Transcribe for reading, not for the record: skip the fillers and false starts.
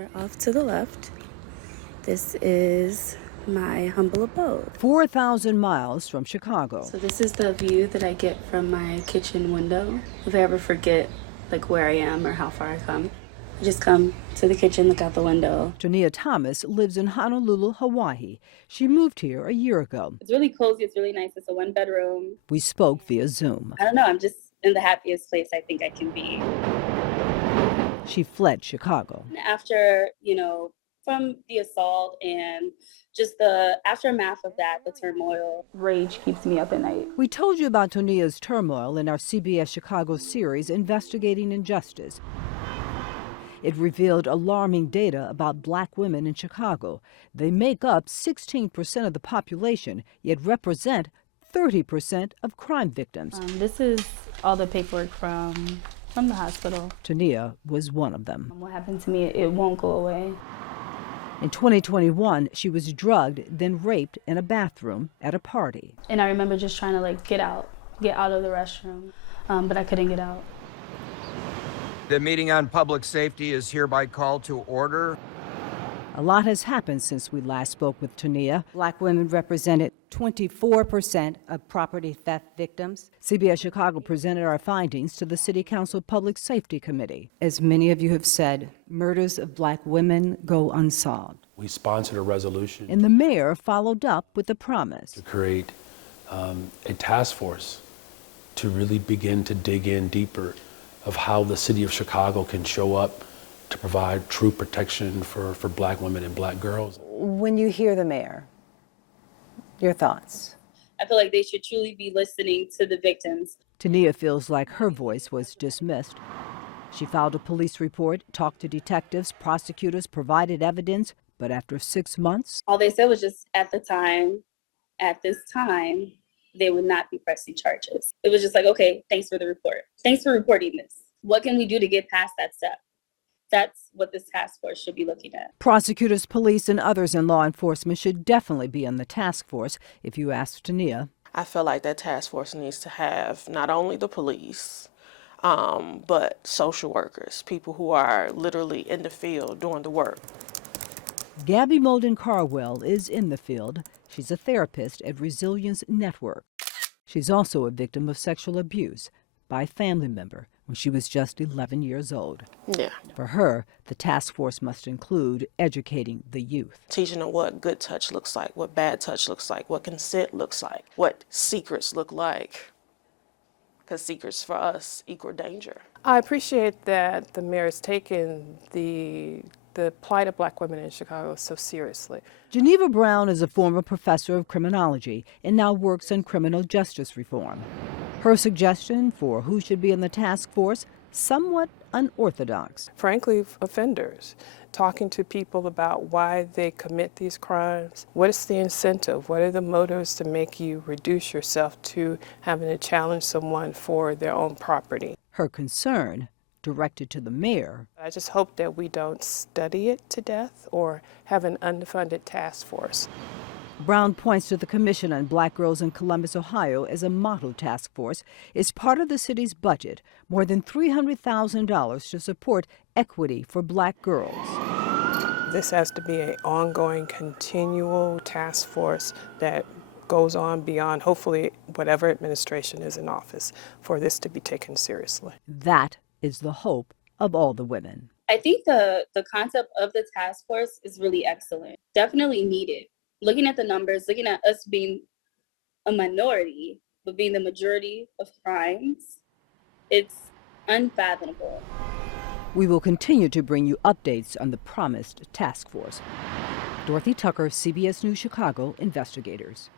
We're off to the left. This is my humble abode. 4,000 miles from Chicago. So this is the view that I get from my kitchen window. If I ever forget where I am or how far I come, I just come to the kitchen, look out the window. Tania Thomas lives in Honolulu, Hawaii. She moved here a year ago. It's really cozy, it's really nice. It's a 1-bedroom. We spoke via Zoom. I don't know, I'm just in the happiest place I think I can be. She fled Chicago. After, from the assault and just the aftermath of that, the turmoil, rage keeps me up at night. We told you about Tonia's turmoil in our CBS Chicago series, Investigating Injustice. It revealed alarming data about black women in Chicago. They make up 16% of the population, yet represent 30% of crime victims. This is all the paperwork from the hospital. Tania was one of them. What happened to me, it won't go away. In 2021, she was drugged, then raped in a bathroom at a party. And I remember just trying to get out of the restroom, but I couldn't get out. The meeting on public safety is hereby called to order. A lot has happened since we last spoke with Tania. Black women represented 24% of property theft victims. CBS Chicago presented our findings to the City Council Public Safety Committee. As many of you have said, murders of black women go unsolved. We sponsored a resolution. And the mayor followed up with a promise to create a task force to really begin to dig in deeper of how the city of Chicago can show up to provide true protection for black women and black girls. When you hear the mayor, your thoughts? I feel like they should truly be listening to the victims. Tania feels like her voice was dismissed. She filed a police report, talked to detectives, prosecutors, provided evidence, but after 6 months, all they said was just at this time, they would not be pressing charges. It was just okay, thanks for the report. Thanks for reporting this. What can we do to get past that step? That's what this task force should be looking at. Prosecutors, police, and others in law enforcement should definitely be in the task force, if you ask Tania. I feel like that task force needs to have not only the police, but social workers, people who are literally in the field doing the work. Gabby Molden-Carwell is in the field. She's a therapist at Resilience Network. She's also a victim of sexual abuse by a family member when she was just 11 years old. Yeah. For her, the task force must include educating the youth. Teaching them what good touch looks like, what bad touch looks like, what consent looks like, what secrets look like. Because secrets for us equal danger. I appreciate that the mayor has taken the plight of black women in Chicago so seriously. Geneva Brown is a former professor of criminology and now works in criminal justice reform. Her suggestion for who should be in the task force, somewhat unorthodox. Frankly, offenders, talking to people about why they commit these crimes. What is the incentive? What are the motives to make you reduce yourself to having to challenge someone for their own property? Her concern, directed to the mayor. I just hope that we don't study it to death or have an unfunded task force. Brown points to the Commission on Black Girls in Columbus, Ohio as a model task force. It's part of the city's budget, more than $300,000 to support equity for black girls. This has to be an ongoing, continual task force that goes on beyond, hopefully, whatever administration is in office, for this to be taken seriously. That is the hope of all the women. I think the concept of the task force is really excellent. Definitely needed. Looking at the numbers, looking at us being a minority, but being the majority of crimes, it's unfathomable. We will continue to bring you updates on the promised task force. Dorothy Tucker, CBS News Chicago, Investigators.